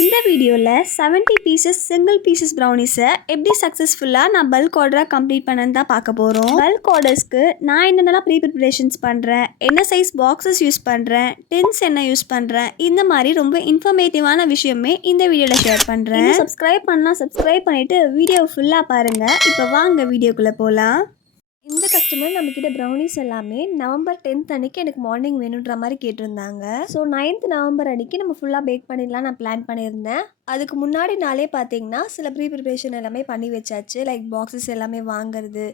இந்த வீடியோவில் 70 pieces single pieces ப்ரௌனிஸை எப்படி சக்ஸஸ்ஃபுல்லாக நான் பல்க் ஆர்டராக கம்ப்ளீட் பண்ணேன்னு தான் பார்க்க போகிறோம். பல்க் ஆர்டர்ஸ்க்கு நான் என்னென்னலாம் ப்ரிப்பரேஷன்ஸ் பண்ணுறேன், என்ன சைஸ் பாக்ஸஸ் யூஸ் பண்ணுறேன், டின்ஸ் என்ன யூஸ் பண்ணுறேன், இந்த மாதிரி ரொம்ப இன்ஃபர்மேட்டிவான விஷயமே இந்த வீடியோவில் ஷேர் பண்ணுறேன். சப்ஸ்கிரைப் பண்ணலாம், சப்ஸ்கிரைப் பண்ணிவிட்டு வீடியோ ஃபுல்லாக பாருங்கள். இப்போ வாங்க வீடியோக்குள்ளே போகலாம். இந்த கஸ்டமர் நம்மக்கிட்ட ப்ரௌனிஸ் எல்லாமே நவம்பர் 10th அன்றைக்கி எனக்கு மார்னிங் வேணுன்ற மாதிரி கேட்டிருந்தாங்க. ஸோ 9th நவம்பர் அன்றைக்கி நம்ம ஃபுல்லாக பேக் பண்ணிடலாம் நான் பிளான் பண்ணியிருந்தேன். அதுக்கு முன்னாடி நாளே பார்த்தீங்கன்னா சில ப்ரிப்பரேஷன் எல்லாமே பண்ணி வச்சாச்சு. லைக் பாக்ஸஸ் எல்லாமே வாங்குறது,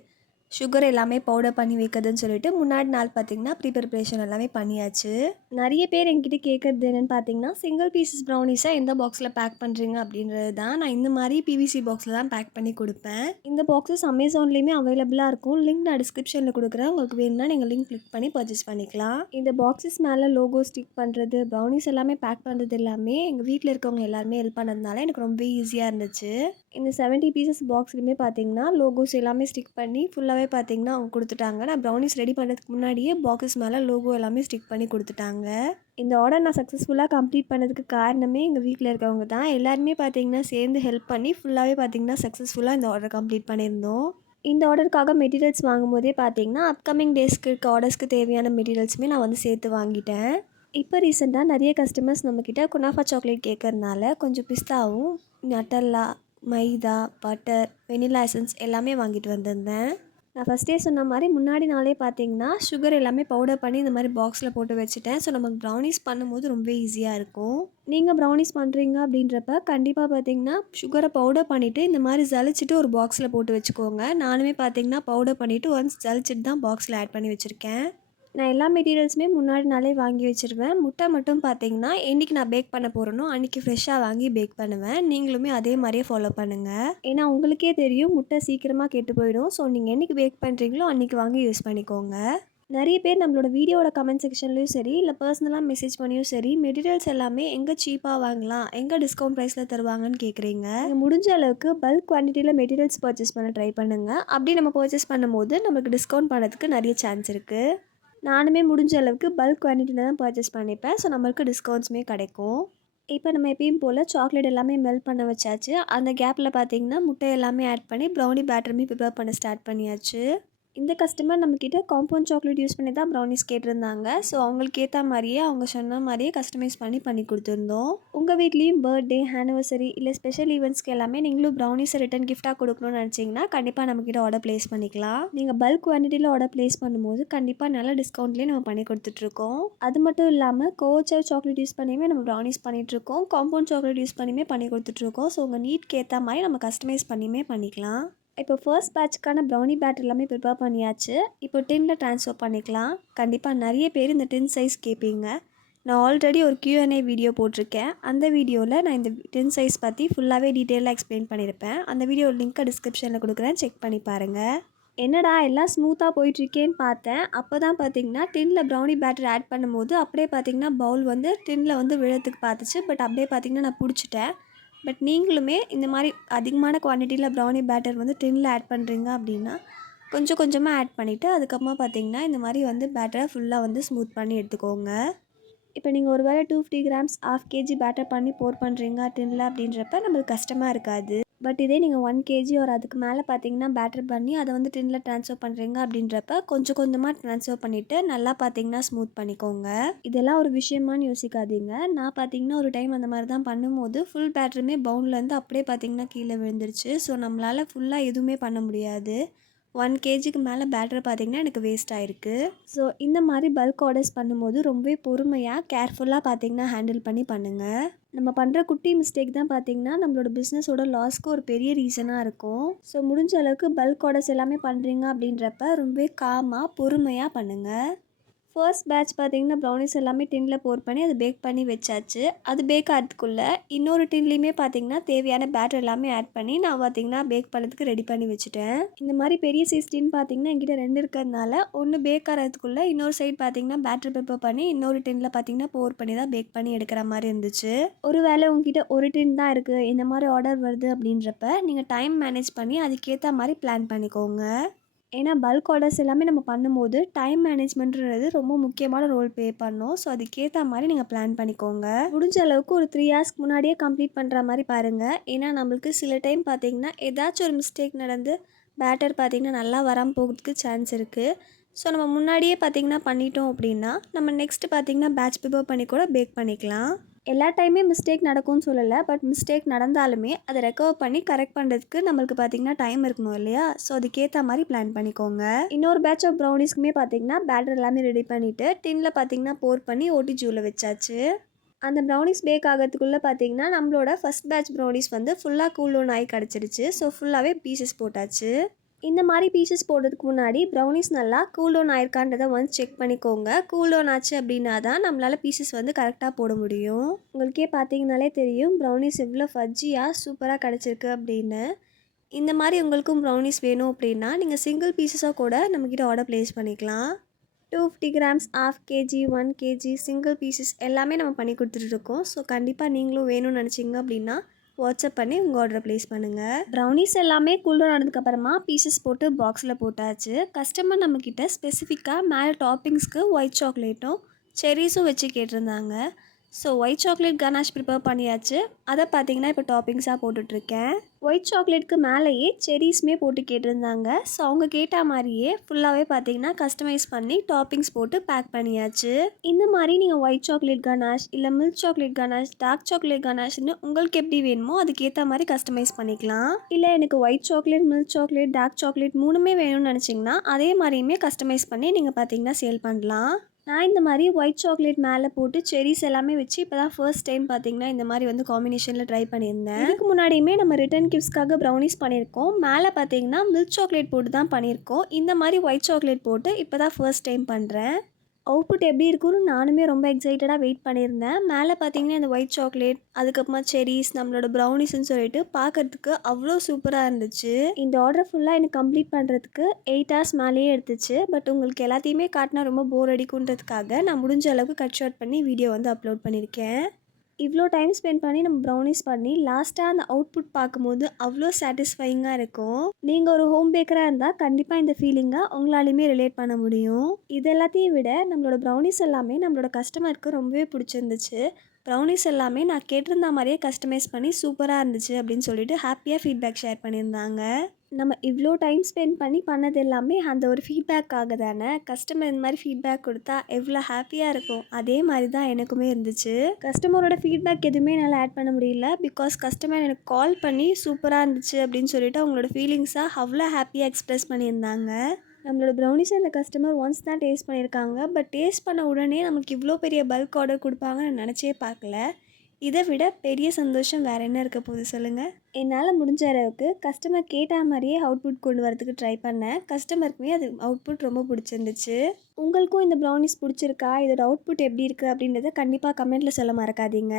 சுகர் எல்லாமே பவுடர் பண்ணி வைக்கிறதுன்னு சொல்லிட்டு முன்னாடி நாள் பார்த்தீங்கன்னா ப்ரிப்பரேஷன் எல்லாமே பண்ணியாச்சு. நிறைய பேர் என்கிட்ட கேட்குறது என்னென்னு பார்த்தீங்கன்னா, சிங்கிள் பீசஸ் ப்ரௌனிஸை எந்த பாக்ஸில் பேக் பண்ணுறீங்க அப்படின்றது தான். நான் இந்த மாதிரி பிவிசி பாக்ஸில் தான் பேக் பண்ணி கொடுப்பேன். இந்த பாக்ஸஸ் அமேசான்லேயுமே அவைலபிளாக இருக்கும். லிங்க் நான் டிஸ்கிரிப்ஷனில் கொடுக்குறேன். உங்களுக்கு வேணும்னா நீங்கள் லிங்க் கிளிக் பண்ணி பர்ச்சேஸ் பண்ணிக்கலாம். இந்த பாக்ஸஸ் மேலே லோகோ ஸ்டிக் பண்ணுறது, ப்ரௌனிஸ் எல்லாமே பேக் பண்ணுறது எல்லாமே எங்கள் வீட்டில் இருக்கவங்க எல்லாருமே ஹெல்ப் பண்ணதுனால எனக்கு ரொம்ப ஈஸியாக இருந்துச்சு. இந்த 70 பீசஸ் பாக்ஸ்லையுமே பார்த்தீங்கன்னா லோகோஸ் எல்லாமே ஸ்டிக் பண்ணி ஃபுல்லாகவே பார்த்தீங்கன்னா அவங்க கொடுத்துட்டாங்க. நான் ப்ரௌனிஸ் ரெடி பண்ணுறதுக்கு முன்னாடியே பாக்ஸஸ் மேலே லோகோ எல்லாமே ஸ்டிக் பண்ணி கொடுத்துட்டாங்க. இந்த ஆர்டர் நான் சக்ஸஸ்ஃபுல்லாக கம்ப்ளீட் பண்ணதுக்கு காரணமே எங்கள் வீட்டில் இருக்கவங்க தான். எல்லாருமே பார்த்தீங்கன்னா சேர்ந்து ஹெல்ப் பண்ணி ஃபுல்லாகவே பார்த்தீங்கன்னா சக்ஸஸ்ஃபுல்லாக இந்த ஆர்டர் கம்ப்ளீட் பண்ணியிருந்தோம். இந்த ஆர்டருக்காக மெட்டீரியல்ஸ் வாங்கும்போதே பார்த்தீங்கன்னா அப்கமிங் டேஸ்க்கு இருக்க ஆர்டர்ஸ்க்கு தேவையான மெட்டீரியல்ஸுமே நான் வந்து சேர்த்து வாங்கிட்டேன். இப்போ ரீசெண்டாக நிறைய கஸ்டமர்ஸ் நம்மக்கிட்ட குனாஃபா சாக்லேட் கேட்கறதுனால கொஞ்சம் பிஸ்தாவும், நட்டல்லா, மைதா, பட்டர், வெனிலா எசன்ஸ் எல்லாமே வாங்கிட்டு வந்திருந்தேன். நான் ஃபஸ்ட்டே சொன்ன மாதிரி முன்னாடி நாளே பார்த்தீங்கன்னா சுகர் எல்லாமே பவுடர் பண்ணி இந்த மாதிரி பாக்ஸில் போட்டு வச்சுட்டேன். ஸோ நமக்கு ப்ரௌனிஸ் பண்ணும்போது ரொம்ப ஈஸியாக இருக்கும். நீங்கள் ப்ரௌனிஸ் பண்ணுறீங்க அப்படின்றப்ப கண்டிப்பாக பார்த்தீங்கன்னா சுகரை பவுடர் பண்ணிவிட்டு இந்த மாதிரி ஜலிச்சிட்டு ஒரு பாக்ஸில் போட்டு வச்சுக்கோங்க. நானுமே பார்த்தீங்கன்னா பவுடர் பண்ணிவிட்டு ஒன்ஸ் ஜலிச்சிட்டு தான் பாக்ஸில் ஆட் பண்ணி வச்சுருக்கேன். நான் எல்லா மெட்டீரியல்ஸுமே முன்னாடி நாளே வாங்கி வச்சுருவேன். முட்டை மட்டும் பார்த்தீங்கன்னா என்றைக்கு நான் பேக் பண்ண போகிறேனோ அன்றைக்கி ஃப்ரெஷ்ஷாக வாங்கி பேக் பண்ணுவேன். நீங்களுமே அதே மாதிரியே ஃபாலோ பண்ணுங்கள். ஏன்னா உங்களுக்கே தெரியும் முட்டை சீக்கிரமாக கெட்டு போயிடும். ஸோ நீங்கள் என்றைக்கு பேக் பண்ணுறீங்களோ அன்றைக்கி வாங்கி யூஸ் பண்ணிக்கோங்க. நிறைய பேர் நம்மளோட வீடியோட கமெண்ட் செக்ஷன்லையும் சரி, இல்லை பர்சனலாக மெசேஜ் பண்ணியும் சரி, மெட்டீரியல்ஸ் எல்லாமே எங்கே சீப்பாக வாங்கலாம், எங்கே டிஸ்கவுண்ட் ப்ரைஸில் தருவாங்கன்னு கேட்குறீங்க. முடிஞ்ச அளவுக்கு பல்க் குவான்டிட்டியில் மெட்டீரியல்ஸ் பர்ச்சேஸ் பண்ண ட்ரை பண்ணுங்கள். அப்படி நம்ம பர்ச்சேஸ் பண்ணும்போது நமக்கு டிஸ்கவுண்ட் பண்ணுறதுக்கு நிறைய சான்ஸ் இருக்குது. நானுமே முடிஞ்ச அளவுக்கு பல்க் குவான்டிட்டியில் தான் பர்ச்சேஸ் பண்ணிப்பேன். ஸோ நம்மளுக்கு டிஸ்கவுண்ட்ஸுமே கிடைக்கும். இப்போ நம்ம எப்பயும் போல் சாக்லேட் எல்லாமே மெல்ட் பண்ண வச்சாச்சு. அந்த கேப்பில் பார்த்தீங்கன்னா முட்டை எல்லாமே ஆட் பண்ணி ப்ரௌனி பேட்டருமே ப்ரிப்பேர் பண்ண ஸ்டார்ட் பண்ணியாச்சு. இந்த கஸ்டமர் நம்மக்கிட்ட காம்பவுண்ட் சாக்லேட் யூஸ் பண்ணி தான் ப்ரௌனிஸ் கேட்டிருந்தாங்க. ஸோ அவங்களுக்கு ஏற்ற மாதிரியே அவங்க சொன்ன மாதிரியே கஸ்டமைஸ் பண்ணி கொடுத்துருந்தோம். உங்கள் வீட்லேயும் பர்த்டே, ஆனிவர்சரி இல்லை ஸ்பெஷல் ஈவெண்ட்ஸ்க்கு எல்லாமே நீங்களும் ப்ரௌனிஸை ரிட்டன் கிஃப்ட்டாக கொடுக்கணும்னு நினச்சிங்கன்னா கண்டிப்பாக நம்மக்கிட்ட ஆர்டர் ப்ளேஸ் பண்ணிக்கலாம். நீங்கள் பல்க் குவான்டிட்டியில் ஆர்டர் ப்ளேஸ் பண்ணும்போது கண்டிப்பாக நல்ல டிஸ்கவுண்ட்லேயே நம்ம பண்ணி கொடுத்துட்ருக்கோம். அது மட்டும் இல்லாமல் கோச்சர் சாக்லேட் யூஸ் பண்ணியுமே நம்ம ப்ரௌனிஸ் பண்ணிகிட்ருக்கோம். காம்பவுண்ட் சாக்லேட் யூஸ் பண்ணியுமே பண்ணி கொடுத்துட்ருக்கோம். ஸோ உங்கள் நீட்க்கு ஏற்ற மாதிரி நம்ம கஸ்டமைஸ் பண்ணியுமே பண்ணிக்கலாம். இப்போ ஃபர்ஸ்ட் பேட்ச்க்கான ப்ரௌனி பேட்டர் எல்லாமே ப்ரிப்பேர் பண்ணியாச்சு. இப்போ டின்னில் ட்ரான்ஸ்ஃபர் பண்ணிக்கலாம். கண்டிப்பாக நிறைய பேர் இந்த டின் சைஸ் கேட்பீங்க. நான் ஆல்ரெடி ஒரு Q&A வீடியோ போட்டிருக்கேன். அந்த வீடியோவில் நான் இந்த டின் சைஸ் பற்றி ஃபுல்லாகவே டீட்டெயிலாக எக்ஸ்பிளைன் பண்ணியிருப்பேன். அந்த வீடியோ லிங்க்கை டிஸ்கிரிப்ஷனில் கொடுக்குறேன், செக் பண்ணி பாருங்கள். என்னடா எல்லாம் ஸ்மூத்தாக போயிட்டுருக்கேன்னு பார்த்தேன். அப்போ தான் பார்த்தீங்கன்னா டின்னில் ப்ரௌனி பேட்டர் ஆட் பண்ணும்போது அப்படியே பார்த்தீங்கன்னா பவுல் வந்து டின்னில் வந்து விழத்துக்கு பார்த்துச்சு. பட் அப்படியே பார்த்தீங்கன்னா நான் பிடிச்சிட்டேன். பட் நீங்களுமே இந்த மாதிரி அதிகமான குவான்டிட்டியில் ப்ரௌனி பேட்டர் வந்து டின்னில் ஆட் பண்ணுறீங்க அப்படின்னா கொஞ்சம் கொஞ்சமாக ஆட் பண்ணிவிட்டு அதுக்கப்புறமா பார்த்தீங்கன்னா இந்த மாதிரி வந்து பேட்டரை ஃபுல்லாக வந்து ஸ்மூத் பண்ணி எடுத்துக்கோங்க. இப்போ நீங்கள் ஒரு வேளை 250 கிராம்ஸ் 1/2 kg பேட்டர் பண்ணி போர் பண்ணுறீங்க டின்னில் அப்படின்றப்ப நம்மளுக்கு கஷ்டமாக இருக்காது. பட் இதே நீங்கள் 1 kg ஒரு அதுக்கு மேலே பார்த்தீங்கன்னா பேட்டர் பண்ணி அதை வந்து டின்னில் ட்ரான்ஸ்ஃபர் பண்ணுறீங்க அப்படின்றப்ப கொஞ்சம் கொஞ்சமாக ட்ரான்ஸ்ஃபர் பண்ணிவிட்டு நல்லா பார்த்தீங்கன்னா ஸ்மூத் பண்ணிக்கோங்க. இதெல்லாம் ஒரு விஷயமானு யோசிக்காதீங்க. நான் பார்த்தீங்கன்னா ஒரு டைம் அந்த மாதிரி தான் பண்ணும்போது ஃபுல் பேட்டருமே பவுன்லேருந்து அப்படியே பார்த்தீங்கன்னா கீழே விழுந்துருச்சு. ஸோ நம்மளால் ஃபுல்லாக எதுவுமே பண்ண முடியாது. 1 kgக்கு மேலே பேட்டர் பார்த்தீங்கன்னா எனக்கு வேஸ்ட் ஆகிருக்கு. ஸோ இந்த மாதிரி பல்க் ஆர்டர்ஸ் பண்ணும்போது ரொம்பவே பொறுமையாக கேர்ஃபுல்லாக பார்த்தீங்கன்னா ஹேண்டில் பண்ணி பண்ணுங்கள். நம்ம பண்ணுற குட்டி மிஸ்டேக் தான் பார்த்தீங்கன்னா நம்மளோட பிஸ்னஸோட லாஸ்க்கு ஒரு பெரிய ரீசனாக இருக்கும். ஸோ முடிஞ்ச அளவுக்கு பல்க் ஆர்டர்ஸ் எல்லாமே பண்ணுறீங்க அப்படின்றப்ப ரொம்பவே காமாக பொறுமையாக பண்ணுங்கள். ஃபர்ஸ்ட் பேட்ச் பார்த்தீங்கன்னா ப்ரௌனிஸ் எல்லாமே டின்னில் போர் பண்ணி அது பேக் பண்ணி வச்சாச்சு. அது பேக் ஆகிறதுக்குள்ளே இன்னொரு டின்லேயுமே பார்த்தீங்கன்னா தேவையான பேட்டர் எல்லாமே ஆட் பண்ணி நான் பார்த்தீங்கன்னா பேக் பண்ணுறதுக்கு ரெடி பண்ணி வச்சுட்டேன். இந்த மாதிரி பெரிய சைஸ் டின் பார்த்தீங்கன்னா என்கிட்ட 2 இருக்கிறதுனால ஒன்று பேக் ஆகிறதுக்குள்ளே இன்னொரு சைடு பார்த்தீங்கன்னா பேட்டர் ப்ரிப்பேர் பண்ணி இன்னொரு டின்னில் பார்த்தீங்கன்னா போர் பண்ணி தான் பேக் பண்ணி எடுக்கிற மாதிரி இருந்துச்சு. ஒரு வேளை உங்ககிட்ட ஒரு டின் தான் இருக்குது, இந்த மாதிரி ஆர்டர் வருது அப்படின்றப்ப நீங்கள் டைம் மேனேஜ் பண்ணி அதுக்கேற்ற மாதிரி பிளான் பண்ணிக்கோங்க. ஏன்னா பல்க் ஆர்டர்ஸ் எல்லாமே நம்ம பண்ணும்போது டைம் மேனேஜ்மெண்ட்ன்றது ரொம்ப முக்கியமான ரோல் ப்ளே பண்ணும். ஸோ அதுக்கேற்ற மாதிரி நீங்கள் பிளான் பண்ணிக்கோங்க. முடிஞ்ச அளவுக்கு ஒரு 3 ஹார்ஸ்க்கு முன்னாடியே கம்ப்ளீட் பண்ணுற மாதிரி பாருங்கள். ஏன்னா நம்மளுக்கு சில டைம் பார்த்தீங்கன்னா ஏதாச்சும் ஒரு மிஸ்டேக் நடந்து பேட்டர் பார்த்தீங்கன்னா நல்லா வராமல் போகிறதுக்கு சான்ஸ் இருக்குது. ஸோ நம்ம முன்னாடியே பார்த்தீங்கன்னா பண்ணிட்டோம் அப்படின்னா நம்ம நெக்ஸ்ட்டு பார்த்தீங்கன்னா பேட்ச் ப்ரிப்பேர் பண்ணி கூட பேக் பண்ணிக்கலாம். எல்லா டைமே மிஸ்டேக் நடக்கும்னு சொல்லலை, பட் மிஸ்டேக் நடந்தாலுமே அதை ரெக்கவர் பண்ணி கரெக்ட் பண்ணுறதுக்கு நம்மளுக்கு பார்த்தீங்கன்னா டைம் இருக்கணும் இல்லையா? ஸோ அதுக்கேற்ற மாதிரி பிளான் பண்ணிக்கோங்க. இன்னொரு பேட்ச் ஆஃப் ப்ரௌனிஸ்க்குமே பார்த்தீங்கன்னா பேட்டர் எல்லாமே ரெடி பண்ணிவிட்டு டின்னில் பார்த்தீங்கன்னா போர் பண்ணி ஓடிஜியூவில் வச்சாச்சு. அந்த ப்ரௌனிஸ் பேக் ஆகிறதுக்குள்ளே பார்த்தீங்கன்னா நம்மளோட ஃபஸ்ட் பேட்ச் ப்ரௌனிஸ் வந்து ஃபுல்லாக கூல் டவுன் ஆகி கிடச்சிருச்சு. ஸோ ஃபுல்லாகவே பீசஸ் போட்டாச்சு. இந்த மாதிரி பீசஸ் போடுறதுக்கு முன்னாடி ப்ரௌனிஸ் நல்லா கூல் டவுன் ஆயிருக்கான்றதை ஒன்ஸ் செக் பண்ணிக்கோங்க. கூல் டவுன் ஆச்சு அப்படின்னா தான் நம்மளால் பீசஸ் வந்து கரெக்டாக போட முடியும். உங்களுக்கே பார்த்தீங்கனாலே தெரியும் ப்ரௌனிஸ் எவ்வளோ ஃபஜ்ஜியாக சூப்பராக கிடச்சிருக்கு அப்படின்னு. இந்த மாதிரி உங்களுக்கும் ப்ரௌனிஸ் வேணும் அப்படின்னா நீங்கள் சிங்கிள் பீசஸாக கூட நம்மக்கிட்ட ஆர்டர் ப்ளேஸ் பண்ணிக்கலாம். 250 grams, 1/2 kg, 1 kg single pieces எல்லாமே நம்ம பண்ணி கொடுத்துட்ருக்கோம். ஸோ கண்டிப்பாக நீங்களும் வேணும்னு நினச்சிங்க அப்படின்னா வாட்ஸ்அப் பண்ணி உங்கள் ஆர்டரை ப்ளேஸ் பண்ணுங்கள். ப்ரௌனிஸ் எல்லாமே கூல்டவுன் ஆனதுக்கப்புறமா பீசஸ் போட்டு பாக்ஸில் போட்டாச்சு. கஸ்டமர் நம்மக்கிட்ட ஸ்பெசிஃபிக்காக மேலே டாப்பிங்ஸ்க்கு ஒயிட் சாக்லேட்டும் செர்ரீஸும் வச்சு கேட்டிருந்தாங்க. So white chocolate ganache prepare பண்ணியாச்சு. அதை பார்த்தீங்கன்னா இப்போ டாப்பிங்ஸாக போட்டுட்ருக்கேன். ஒயிட் சாக்லேட்க்கு மேலேயே செர்ரீஸுமே போட்டு கேட்டிருந்தாங்க. ஸோ அவங்க கேட்ட மாதிரியே ஃபுல்லாகவே பார்த்தீங்கன்னா கஸ்டமைஸ் பண்ணி டாப்பிங்ஸ் போட்டு பேக் பண்ணியாச்சு. இந்த மாதிரி நீங்கள் ஒயிட் சாக்லேட் கனாஷ் இல்லை milk chocolate ganache, dark chocolate கனாஷ்னு உங்களுக்கு எப்படி வேணுமோ அதுக்கேற்ற மாதிரி கஸ்டமைஸ் பண்ணிக்கலாம். இல்லை எனக்கு white chocolate, milk chocolate, dark chocolate மூணுமே வேணும்னு நினச்சிங்கன்னா அதே மாதிரியுமே கஸ்டமைஸ் பண்ணி நீங்கள் பார்த்தீங்கன்னா சேல் பண்ணலாம். நான் இந்த மாதிரி ஒயிட் சாக்லேட் மேலே போட்டு செர்ரீஸ் எல்லாமே வச்சு இப்போ தான் ஃபர்ஸ்ட் டைம் பார்த்தீங்கன்னா இந்த மாதிரி வந்து காம்பினேஷனில் ட்ரை பண்ணியிருந்தேன். இதுக்கு முன்னாடியுமே நம்ம ரிட்டன் கிஃப்ட்ஸ்க்காக ப்ரௌனிஸ் பண்ணியிருக்கோம். மேலே பார்த்தீங்கன்னா மில்க் சாக்லேட் போட்டு தான் பண்ணியிருக்கோம். இந்த மாதிரி ஒயிட் சாக்லேட் போட்டு இப்போ தான் ஃபர்ஸ்ட் டைம் பண்ணுறேன். அவுட்புட் எப்படி இருக்குன்னு நானுமே ரொம்ப எக்ஸைட்டடாக வெயிட் பண்ணியிருந்தேன். மேலே பார்த்தீங்கன்னா இந்த ஒயிட் சாக்லேட், அதுக்கப்புறமா செர்ரீஸ், நம்மளோட ப்ரௌனிஸ்ன்னு சொல்லிட்டு பார்க்கறதுக்கு அவ்வளோ சூப்பராக இருந்துச்சு. இந்த ஆர்டர் ஃபுல்லாக எனக்கு கம்ப்ளீட் பண்ணுறதுக்கு 8 ஹவர்ஸ் மேலேயே எடுத்துச்சு. பட் உங்களுக்கு எல்லாத்தையுமே காட்டினா ரொம்ப போர் அடிக்குன்றதுக்காக நான் முடிஞ்ச அளவுக்கு கட் ஷார்ட் பண்ணி வீடியோ வந்து அப்லோட் பண்ணியிருக்கேன். இவ்வளோ டைம் ஸ்பெண்ட் பண்ணி நம்ம ப்ரௌனிஸ் பண்ணி லாஸ்ட்டாக அந்த அவுட்புட் பார்க்கும்போது அவ்வளோ சாட்டிஸ்ஃபைங்காக இருக்கும். நீங்கள் ஒரு ஹோம் பேக்கராக இருந்தால் கண்டிப்பாக இந்த ஃபீலிங்கை உங்களாலையுமே ரிலேட் பண்ண முடியும். இது எல்லாத்தையும் விட நம்மளோட ப்ரௌனிஸ் எல்லாமே நம்மளோட கஸ்டமருக்கு ரொம்பவே பிடிச்சிருந்துச்சு. ப்ரௌனிஸ் எல்லாமே நான் கேட்டிருந்த மாதிரியே கஸ்டமைஸ் பண்ணி சூப்பராக இருந்துச்சு அப்படின்னு சொல்லிட்டு ஹாப்பியாக ஃபீட்பேக் ஷேர் பண்ணியிருந்தாங்க. நம்ம இவ்வளோ டைம் ஸ்பெண்ட் பண்ணி பண்ணது எல்லாமே அந்த ஒரு ஃபீட்பேக்காக தானே. கஸ்டமர் இந்த மாதிரி ஃபீட்பேக் கொடுத்தா எவ்வளோ ஹாப்பியாக இருக்கும். அதே மாதிரி தான் எனக்குமே இருந்துச்சு. கஸ்டமரோட ஃபீட்பேக் எதுவுமே என்னால் ஆட் பண்ண முடியல. பிகாஸ் கஸ்டமர் எனக்கு கால் பண்ணி சூப்பராக இருந்துச்சு அப்படின்னு சொல்லிட்டு அவங்களோட ஃபீலிங்ஸை அவ்வளோ ஹாப்பியாக எக்ஸ்ப்ரெஸ் பண்ணியிருந்தாங்க. நம்மளோட ப்ரௌனிஸை அந்த கஸ்டமர் ஒன்ஸ் தான் டேஸ்ட் பண்ணியிருக்காங்க. பட் டேஸ்ட் பண்ண உடனே நமக்கு இவ்வளோ பெரிய பல்க் ஆர்டர் கொடுப்பாங்கன்னு நினச்சே பார்க்கல. இதை விட பெரிய சந்தோஷம் வேறு என்ன இருக்க போகுது சொல்லுங்கள். என்னால் முடிஞ்ச அளவுக்கு கஸ்டமர் கேட்ட மாதிரியே அவுட்புட் கொண்டு வரதுக்கு ட்ரை பண்ணேன். கஸ்டமருக்குமே அது அவுட்புட் ரொம்ப பிடிச்சிருந்துச்சு. உங்களுக்கும் இந்த ப்ரௌனிஸ் பிடிச்சிருக்கா, இதோட அவுட்புட் எப்படி இருக்குது அப்படின்றத கண்டிப்பாக கமெண்ட்டில் சொல்ல மறக்காதீங்க.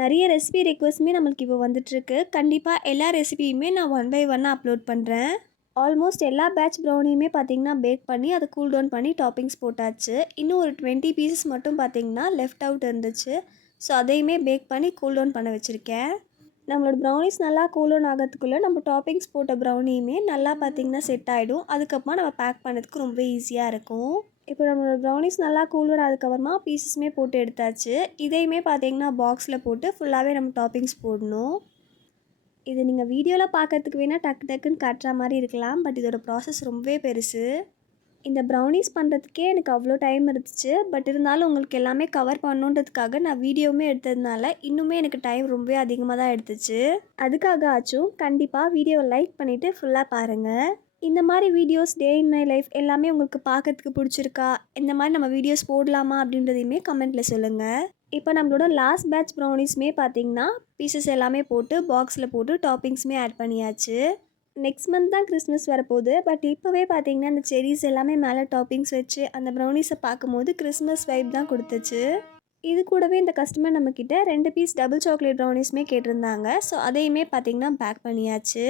நிறைய ரெசிபி ரெக்வஸ்ட்டுமே நம்மளுக்கு இப்போ வந்துட்டுருக்கு. கண்டிப்பாக எல்லா ரெசிபியுமே நான் 1 by 1 அப்லோட் பண்ணுறேன். ஆல்மோஸ்ட் எல்லா பேட்ச் ப்ரௌனியுமே பார்த்தீங்கன்னா பேக் பண்ணி அதை கூல் டவுன் பண்ணி டாப்பிங்ஸ் போட்டாச்சு. இன்னும் ஒரு 20 பீசஸ் மட்டும் பார்த்தீங்கன்னா லெஃப்ட் அவுட் இருந்துச்சு. ஸோ அதையுமே பேக் பண்ணி கூல் டவுன் பண்ண வச்சுருக்கேன். நம்மளோட ப்ரௌனிஸ் நல்லா கூல் டவுன் ஆகிறதுக்குள்ளே நம்ம டாப்பிங்ஸ் போட்ட ப்ரௌனியுமே நல்லா பார்த்திங்கன்னா செட் ஆகிடும். அதுக்கப்புறமா நம்ம பேக் பண்ணதுக்கு ரொம்ப ஈஸியாக இருக்கும். இப்போ நம்மளோட ப்ரௌனிஸ் நல்லா கூல் டவுன் அதுக்கப்புறமா பீசஸுமே போட்டு எடுத்தாச்சு. இதையுமே பார்த்திங்கன்னா பாக்ஸில் போட்டு ஃபுல்லாகவே நம்ம டாப்பிங்ஸ் போடணும். இது நீங்கள் வீடியோவில் பார்க்கறதுக்கு வேணால் டக்கு டக்குன்னு காட்டுற மாதிரி இருக்கலாம். பட் இதோட ப்ராசஸ் ரொம்பவே பெருசு. இந்த ப்ரௌனிஸ் பண்ணுறதுக்கே எனக்கு அவ்வளோ டைம் இருந்துச்சு. பட் இருந்தாலும் உங்களுக்கு எல்லாமே கவர் பண்ணணுன்றதுக்காக நான் வீடியோவுமே எடுத்ததுனால இன்னுமே எனக்கு டைம் ரொம்பவே அதிகமாக தான் எடுத்துச்சு. அதுக்காக ஆச்சும் கண்டிப்பாக வீடியோவை லைக் பண்ணிவிட்டு ஃபுல்லாக பாருங்கள். இந்த மாதிரி videos day in my life எல்லாமே உங்களுக்கு பார்க்கறதுக்கு பிடிச்சிருக்கா, இந்த மாதிரி நம்ம வீடியோஸ் போடலாமா அப்படின்றதையுமே கமெண்ட்டில் சொல்லுங்கள். இப்போ நம்மளோட லாஸ்ட் பேட்ச் ப்ரௌனிஸுமே பார்த்திங்கன்னா பீசஸ் எல்லாமே போட்டு பாக்ஸில் போட்டு டாப்பிங்ஸுமே ஆட் பண்ணியாச்சு. நெக்ஸ்ட் மந்த் தான் கிறிஸ்மஸ் வரப்போகுது. பட் இப்போவே பார்த்தீங்கன்னா அந்த செர்ரீஸ் எல்லாமே மேலே டாப்பிங்ஸ் வச்சு அந்த ப்ரௌனிஸை பார்க்கும்போது கிறிஸ்மஸ் வைப் தான் கொடுத்துச்சு. இது கூடவே இந்த கஸ்டமர் நம்மக்கிட்ட 2 பீஸ் டபுள் சாக்லேட் ப்ரௌனிஸுமே கேட்டிருந்தாங்க. ஸோ அதையுமே பார்த்தீங்கன்னா பேக் பண்ணியாச்சு.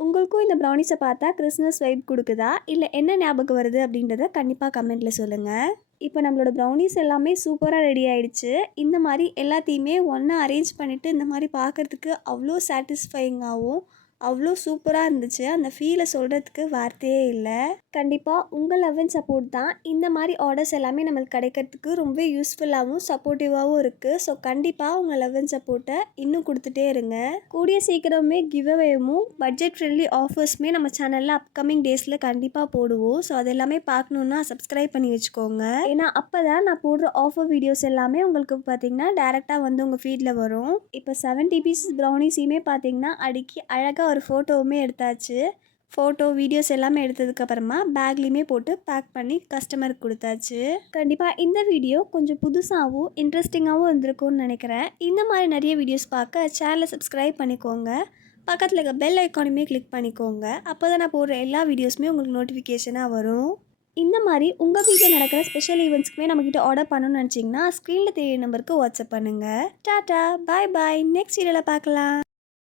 உங்களுக்கும் இந்த ப்ரௌனிஸை பார்த்தா கிறிஸ்மஸ் வைப் கொடுக்குதா, இல்லை என்ன ஞாபகம் வருது அப்படின்றத கண்டிப்பாக கமெண்ட்டில் சொல்லுங்கள். இப்போ நம்மளோட ப்ரௌனிஸ் எல்லாமே சூப்பராக ரெடி ஆகிடுச்சு. இந்த மாதிரி எல்லாத்தையுமே ஒன்றா அரேஞ்ச் பண்ணிவிட்டு இந்த மாதிரி பார்க்குறதுக்கு அவ்வளோ சாட்டிஸ்ஃபைங்காகவும் அவ்வளோ சூப்பராக இருந்துச்சு. அந்த ஃபீலை சொல்கிறதுக்கு வார்த்தையே இல்லை. கண்டிப்பாக உங்கள் லவ் அண்ட் சப்போர்ட் தான் இந்த மாதிரி ஆர்டர்ஸ் எல்லாமே நம்மளுக்கு கிடைக்கிறதுக்கு ரொம்ப யூஸ்ஃபுல்லாகவும் சப்போர்ட்டிவாகவும் இருக்குது. ஸோ கண்டிப்பாக உங்கள் லவ் அண்ட் சப்போர்ட்டை இன்னும் கொடுத்துட்டே இருங்க. கூடிய சீக்கிரமே கிவ் அவேவும் பட்ஜெட் ஃப்ரெண்ட்லி ஆஃபர்ஸுமே நம்ம சேனலில் அப்கமிங் டேஸில் கண்டிப்பாக போடுவோம். ஸோ அது எல்லாமே பார்க்கணுன்னா சப்ஸ்கிரைப் பண்ணி வச்சுக்கோங்க. ஏன்னா அப்போ தான் நான் போடுற ஆஃபர் வீடியோஸ் எல்லாமே உங்களுக்கு பார்த்தீங்கன்னா டேரெக்டாக வந்து உங்கள் ஃபீடில் வரும். இப்போ 70 பீசஸ் ப்ரௌனிஸையுமே பார்த்தீங்கன்னா அடுக்கி அழகாக ஒரு ஃபோட்டோவுமே எடுத்தாச்சு. ஃபோட்டோ வீடியோஸ் எல்லாமே எடுத்ததுக்கப்புறமா பேக்லேயுமே போட்டு பேக் பண்ணி கஸ்டமருக்கு கொடுத்தாச்சு. கண்டிப்பாக இந்த வீடியோ கொஞ்சம் புதுசாகவும் இன்ட்ரெஸ்டிங்காகவும் இருந்திருக்கும்னு நினைக்கிறேன். இந்த மாதிரி நிறைய வீடியோஸ் பார்க்க சேனலை சப்ஸ்கிரைப் பண்ணிக்கோங்க. பக்கத்தில் இருக்க பெல் ஐக்கானுமே கிளிக் பண்ணிக்கோங்க. அப்போ தான் நான் போடுற எல்லா வீடியோஸுமே உங்களுக்கு நோட்டிஃபிகேஷனாக வரும். இந்த மாதிரி உங்கள் வீட்டில் நடக்கிற ஸ்பெஷல் ஈவெண்ட்ஸ்க்குமே நம்மக்கிட்ட ஆர்டர் பண்ணணும்னு நினச்சிங்கன்னா ஸ்க்ரீனில் தெரிய நம்பருக்கு வாட்ஸ்அப் பண்ணுங்கள். டாட்டா, பாய் பாய், நெக்ஸ்ட் வீடியோவில் பார்க்கலாம்.